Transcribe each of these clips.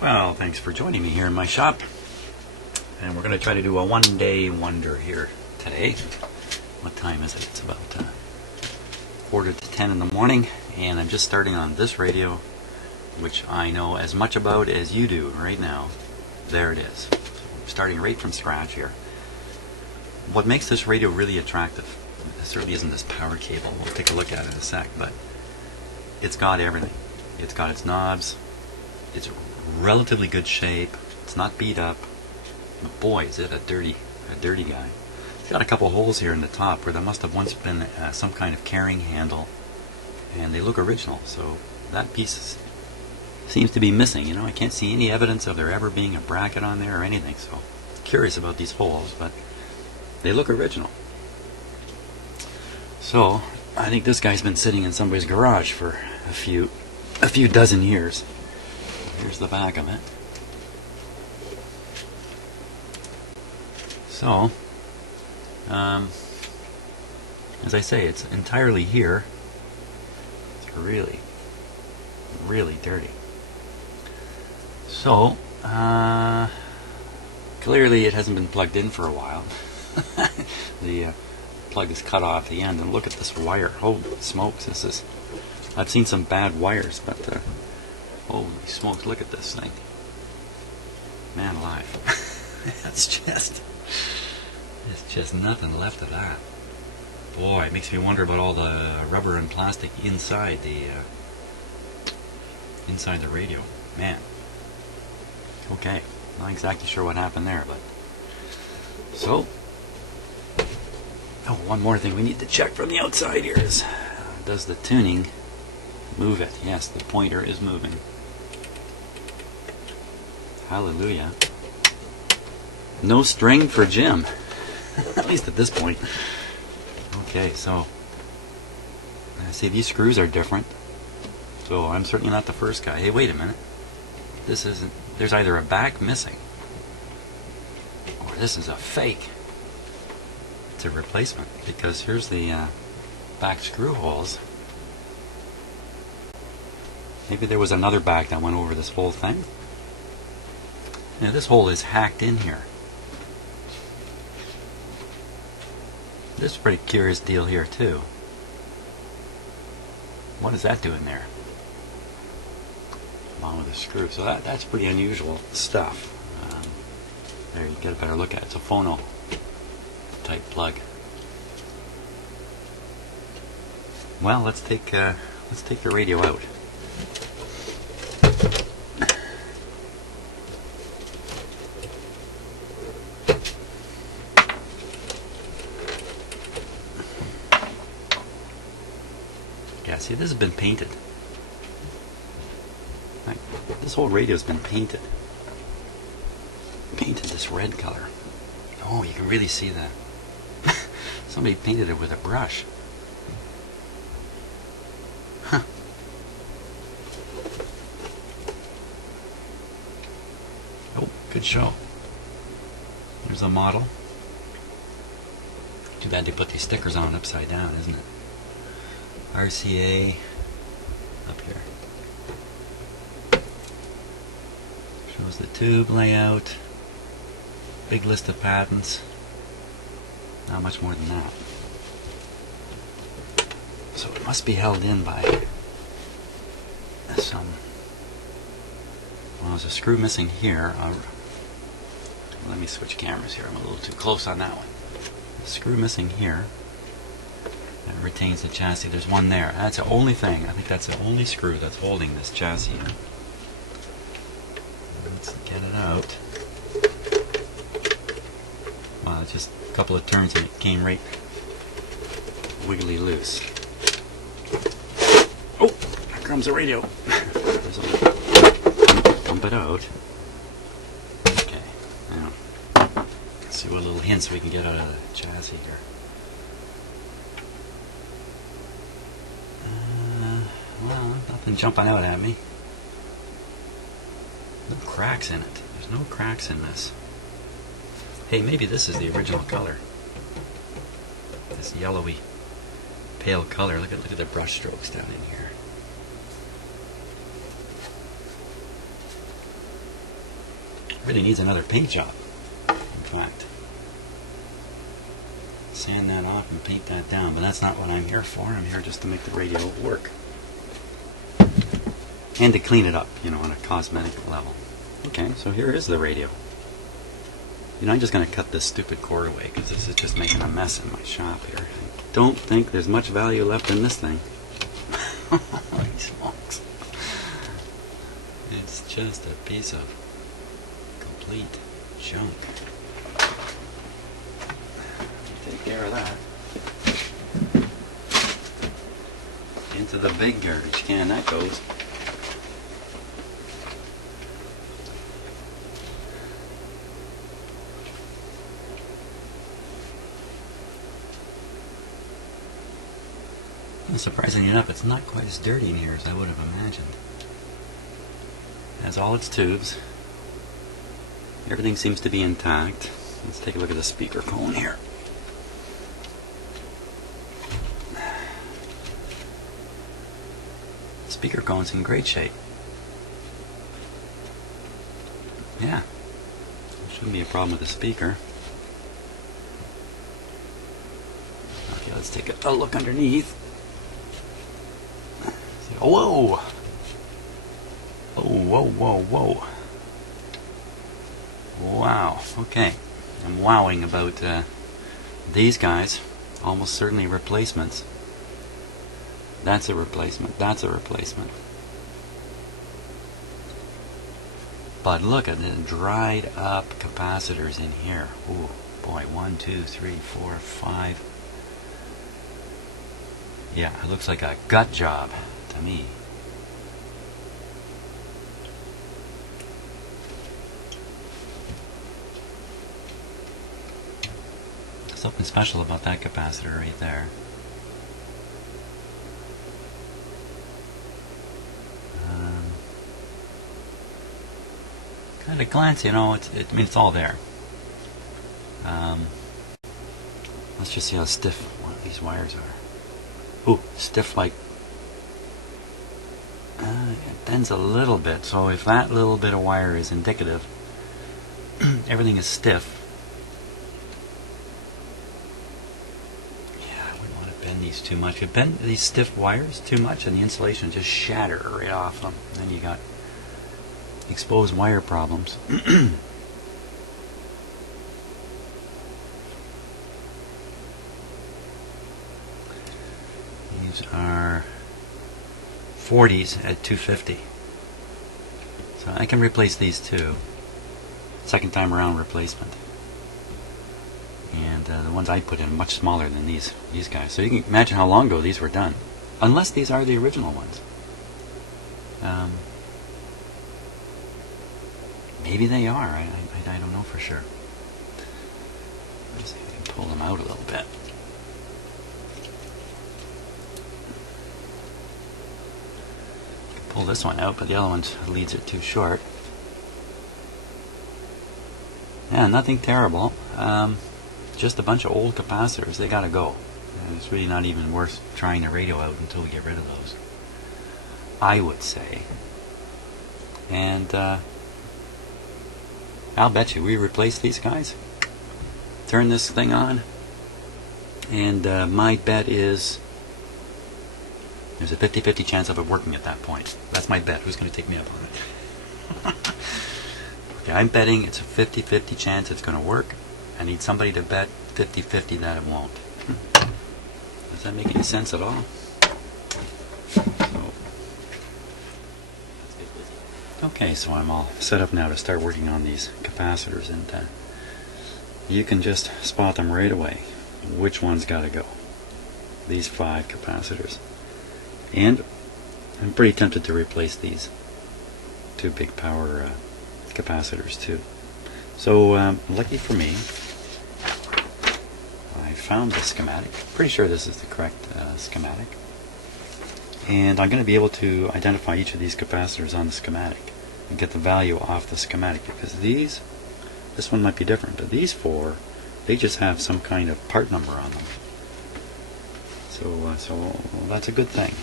Well, thanks for joining me here in my shop. And we're going to try to do a one-day wonder here today. What time is it? It's about 9:45 in the morning, and I'm just starting on this radio, which I know as much about as you do right now. There it is. So I'm starting right from scratch here. What makes this radio really attractive, it certainly isn't this power cable. We'll take a look at it in a sec, but it's got everything. It's got its knobs. It's relatively good shape. It's not beat up. But boy, is it a dirty guy. It's got a couple holes here in the top where there must have once been some kind of carrying handle, and they look original. So that piece seems to be missing. You know, I can't see any evidence of there ever being a bracket on there or anything. So I'm curious about these holes, but they look original. So I think this guy's been sitting in somebody's garage for a few dozen years. Here's the back of it. So, as I say, it's entirely here. It's really, really dirty. So, clearly it hasn't been plugged in for a while. The plug is cut off the end, and look at this wire. Holy smokes, I've seen some bad wires, but holy smokes, look at this thing. Man alive. It's just nothing left of that. Boy, it makes me wonder about all the rubber and plastic inside the radio. Man. Okay, not exactly sure what happened there, but so. Oh, one more thing we need to check from the outside here is, does the tuning move it? Yes, the pointer is moving. Hallelujah. No string for Jim. At least at this point. Okay, so I see these screws are different. So I'm certainly not the first guy. Hey, wait a minute. This isn't. There's either a back missing, or this is a fake. It's a replacement, because here's the back screw holes. Maybe there was another back that went over this whole thing. Now this hole is hacked in here. This is a pretty curious deal here too. What is that doing there? Along with the screw. So that's pretty unusual stuff. There, you get a better look at it. It's a phono type plug. Well, let's take the radio out. Yeah, see, this has been painted. Like, this whole radio's been painted. Painted this red color. Oh, you can really see that. Somebody painted it with a brush. Huh. Oh, good show. There's a model. Too bad they put these stickers on upside down, isn't it? RCA up here. Shows the tube layout. Big list of patents. Not much more than that. So it must be held in by some. Well, there's a screw missing here. Let me switch cameras here. I'm a little too close on that one. A screw missing here. That retains the chassis. There's one there. That's the only thing. I think that's the only screw that's holding this chassis in. Let's get it out. Wow, it's just a couple of turns and it came right wiggly loose. Oh, here comes the radio. Dump it out. Okay, now let's see what little hints we can get out of the chassis here. Well, nothing jumping out at me. No cracks in it. There's no cracks in this. Hey, maybe this is the original color. This yellowy, pale color. Look at the brush strokes down in here. Really needs another paint job, in fact. Sand that off and paint that down, but that's not what I'm here for. I'm here just to make the radio work. And to clean it up, you know, on a cosmetic level. Okay, so here is the radio. You know, I'm just going to cut this stupid cord away because this is just making a mess in my shop here. I don't think there's much value left in this thing. Holy smokes. It's just a piece of complete junk. Take care of that. Into the big garbage can that goes. And surprisingly enough, it's not quite as dirty in here as I would have imagined. It has all its tubes. Everything seems to be intact. Let's take a look at the speaker cone here. The speaker cone's in great shape. Yeah, there shouldn't be a problem with the speaker. Okay, let's take a look underneath. Whoa! Oh, whoa, whoa, whoa. Wow, okay. I'm wowing about these guys. Almost certainly replacements. That's a replacement. That's a replacement. But look at the dried up capacitors in here. Ooh, boy, 1, 2, 3, 4, 5. Yeah, it looks like a gut job to me. There's something special about that capacitor right there. At a glance, you know, I mean, it's all there. Let's just see how stiff one of these wires are. Ooh, stiff like... it bends a little bit, so if that little bit of wire is indicative, everything is stiff. Yeah, I wouldn't want to bend these too much. If you bend these stiff wires too much, and the insulation just shatter right off them, then you got exposed wire problems. These are 40s at 250. So I can replace these too. Second time around replacement. And the ones I put in are much smaller than these guys. So you can imagine how long ago these were done. Unless these are the original ones. Maybe they are. I don't know for sure. Let's see if I can pull them out a little bit. Pull this one out, but the other one leads it too short. Yeah, nothing terrible. Just a bunch of old capacitors. They gotta go. And it's really not even worth trying the radio out until we get rid of those, I would say. And I'll bet you we replace these guys, turn this thing on, and my bet is there's a 50-50 chance of it working at that point. That's my bet. Who's going to take me up on it? Okay, I'm betting it's a 50-50 chance it's going to work. I need somebody to bet 50-50 that it won't. Does that make any sense at all? Okay, so I'm all set up now to start working on these capacitors, and you can just spot them right away. Which one's got to go? These 5 capacitors. And I'm pretty tempted to replace these 2 big power capacitors too. So lucky for me, I found the schematic. Pretty sure this is the correct schematic. And I'm going to be able to identify each of these capacitors on the schematic and get the value off the schematic, because this one might be different, but these 4, they just have some kind of part number on them. So that's a good thing.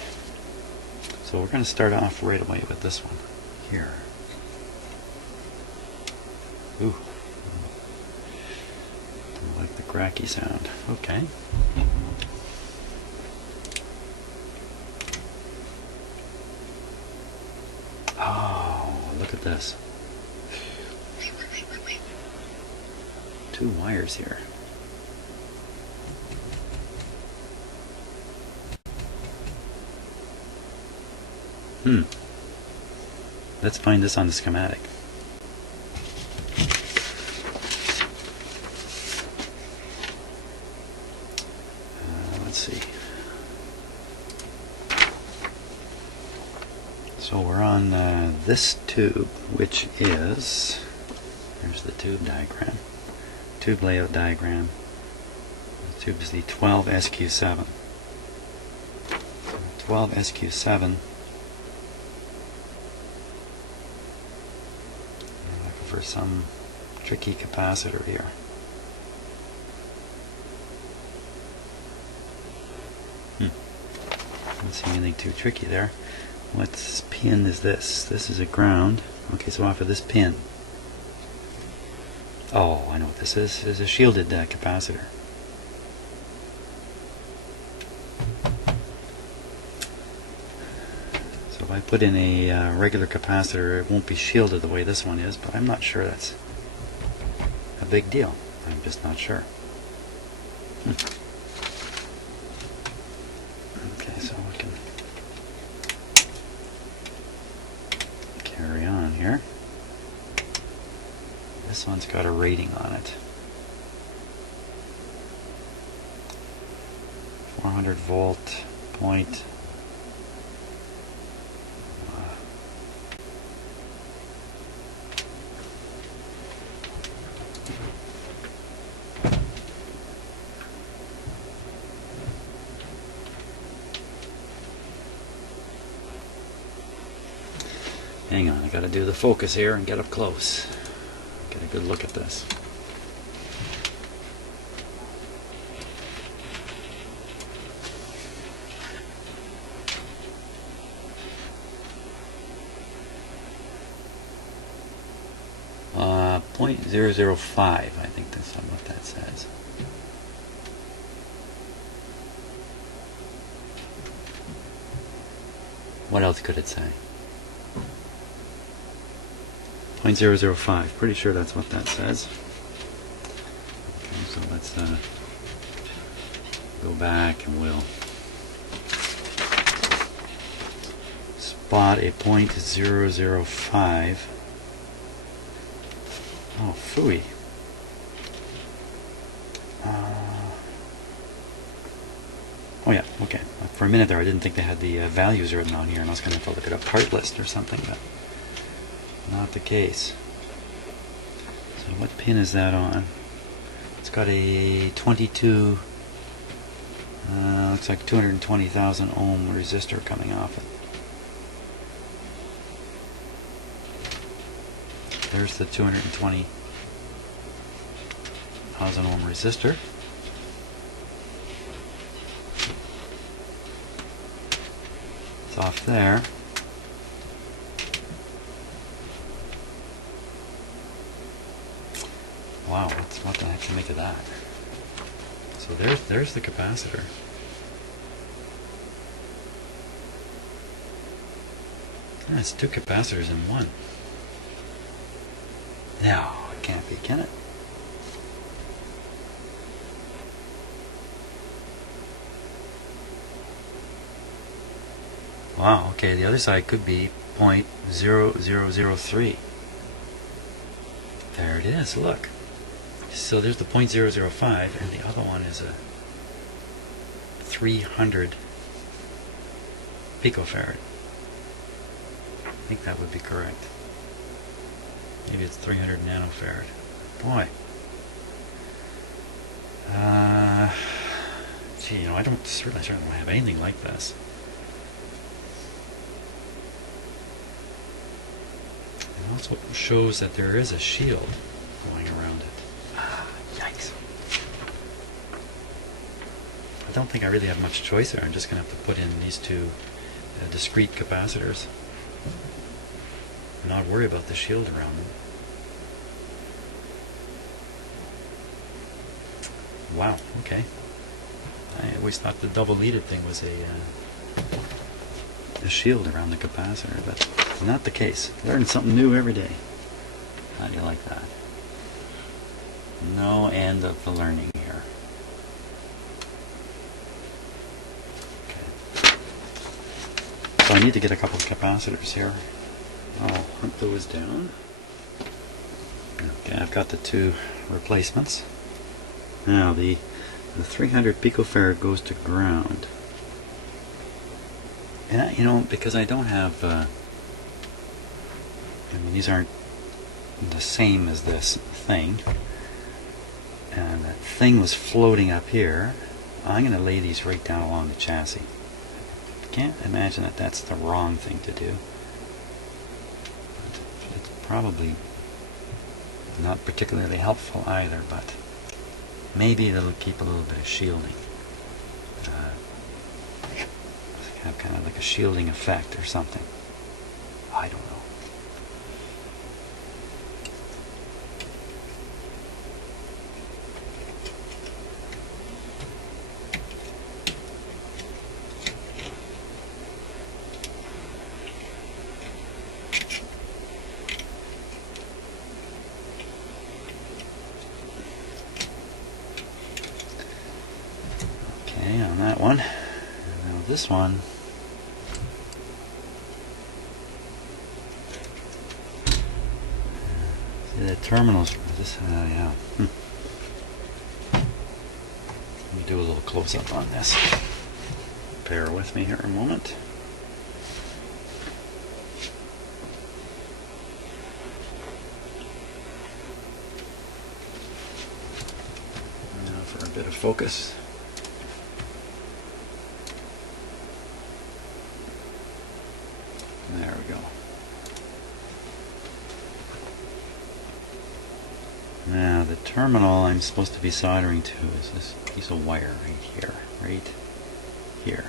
So we're going to start off right away with this one here. Ooh. I like the cracky sound. Okay. Oh, look at this. 2 wires here. Let's find this on the schematic. Let's see. So we're on this tube, which is, there's the tube diagram, tube layout diagram. The tube is the 12SQ7. 12SQ7. For some tricky capacitor here. Don't see anything too tricky there. What pin is this? This is a ground. Okay, so off of this pin. Oh, I know what this is. It's a shielded capacitor. So if I put in a regular capacitor, it won't be shielded the way this one is, but I'm not sure that's a big deal. I'm just not sure. Okay, so we can carry on here. This one's got a rating on it. 400 volt point. Hang on, I gotta do the focus here and get up close. Get a good look at this. .005, I think that's what that says. What else could it say? .005, pretty sure that's what that says. Okay, so let's go back and we'll spot a .005. Oh, phooey. Oh yeah, okay. For a minute there I didn't think they had the values written on here, and I was going to have to look at a part list or something, but not the case. So what pin is that on? It's got a 22, looks like 220,000 ohm resistor coming off it. There's the 220,000 ohm resistor. It's off there. Wow, what the heck to make of that? So there's the capacitor. Yeah, it's 2 capacitors in one. No, it can't be, can it? Wow, okay, the other side could be .0003. There it is, look. So there's the .005, and the other one is a 300 picofarad. I think that would be correct. Maybe it's 300 nanofarad. Boy. Gee, you know, I certainly don't have anything like this. It also shows that there is a shield going around it. Yikes. I don't think I really have much choice there. I'm just going to have to put in these 2 discrete capacitors and not worry about the shield around them. Wow, okay. I always thought the double leaded thing was a shield around the capacitor, but not the case. Learn something new every day. How do you like that? No end of the learning here. Okay. So I need to get a couple of capacitors here. I'll hunt those down. Okay, I've got the two replacements. Now the 300 picofarad goes to ground. And you know, because I don't have, I mean, these aren't the same as this thing, and that thing was floating up here. I'm going to lay these right down along the chassis. Can't imagine that that's the wrong thing to do. It's probably not particularly helpful either, but maybe it'll keep a little bit of shielding. Have kind of like a shielding effect or something. I don't know. Okay, on that one. Now this one. The terminals for this, yeah. Let me do a little close-up on this. Bear with me here a moment. Now for a bit of focus. There we go. Now the terminal I'm supposed to be soldering to is this piece of wire right here, right here.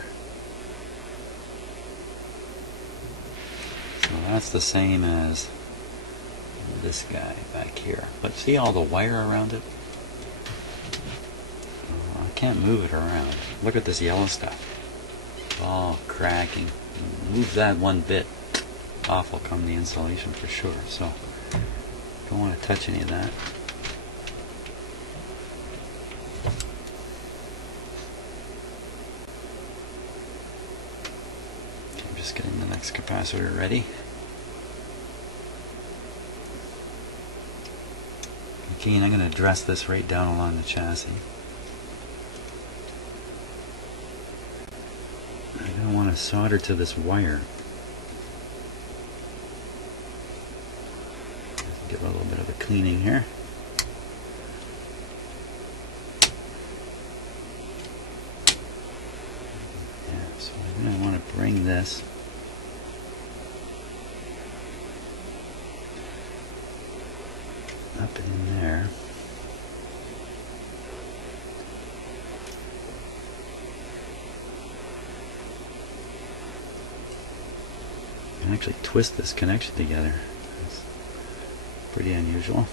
So that's the same as this guy back here. But see all the wire around it? Oh, I can't move it around. Look at this yellow stuff. All cracking. Move that one bit, off will come the insulation for sure. So don't want to touch any of that. Just getting the next capacitor ready. Again, I'm going to dress this right down along the chassis. I don't want to solder to this wire. Give it a little bit of a cleaning here. Yeah, so I'm going to want to bring this up in there. You can actually twist this connection together. It's pretty unusual.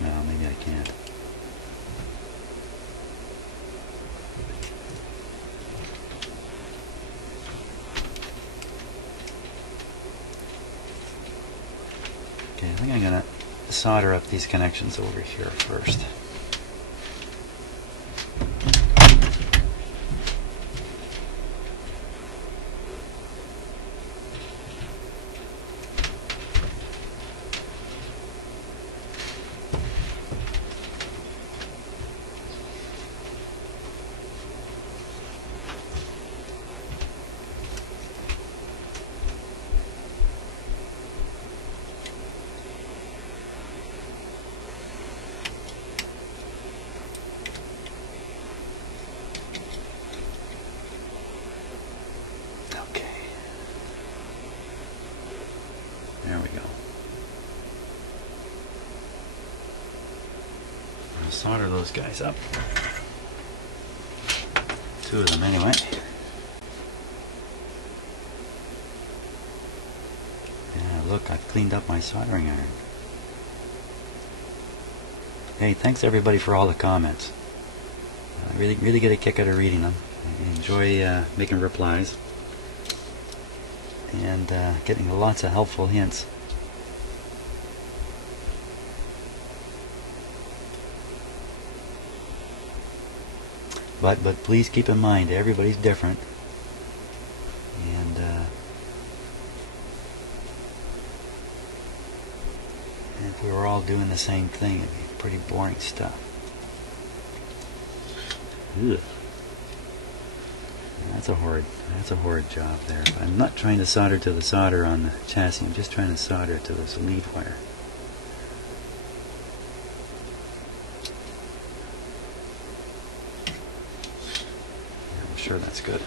No, maybe I can't. Okay, I think I'm going to solder up these connections over here first. There we go. I'll solder those guys up. Two of them anyway. Yeah, look, I've cleaned up my soldering iron. Hey, thanks everybody for all the comments. I really get a kick out of reading them. I enjoy making replies and getting lots of helpful hints. But please keep in mind, everybody's different, and if we were all doing the same thing, it'd be pretty boring stuff. Ugh. That's a horrid job there. But I'm not trying to solder to the solder on the chassis. I'm just trying to solder to this lead wire. I'm sure that's good.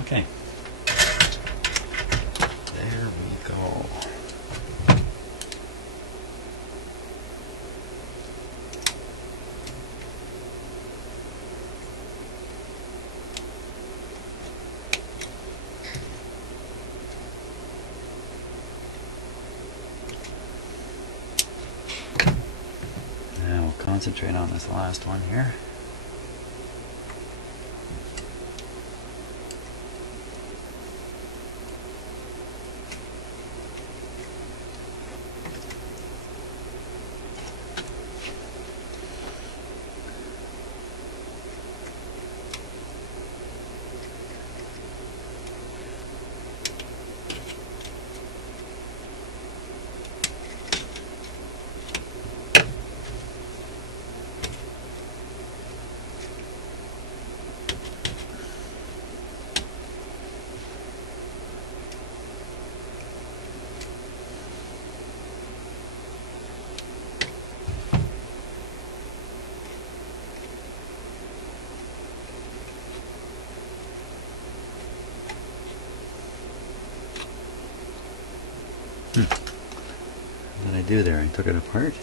Okay. There we go. Now we'll concentrate on this last one here. What did I do there? I took it apart.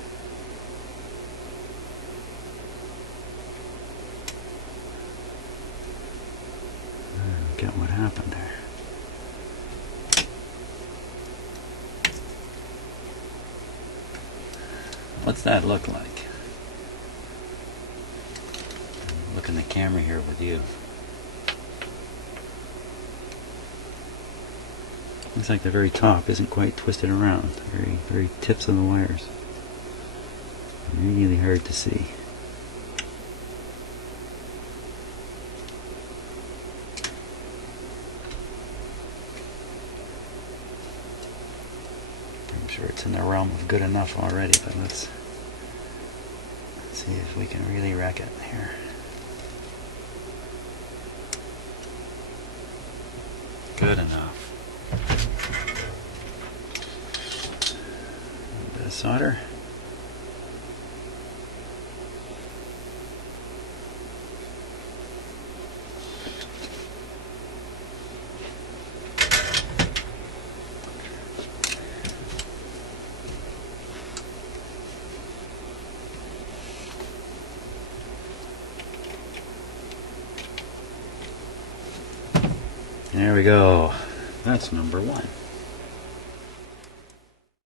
I don't get what happened there. What's that look like? Look in the camera here with you. Looks like the very top isn't quite twisted around. The very tips of the wires. Really hard to see. I'm sure it's in the realm of good enough already, but let's see if we can really wreck it here. Good enough. A bit of solder. There we go. That's number one.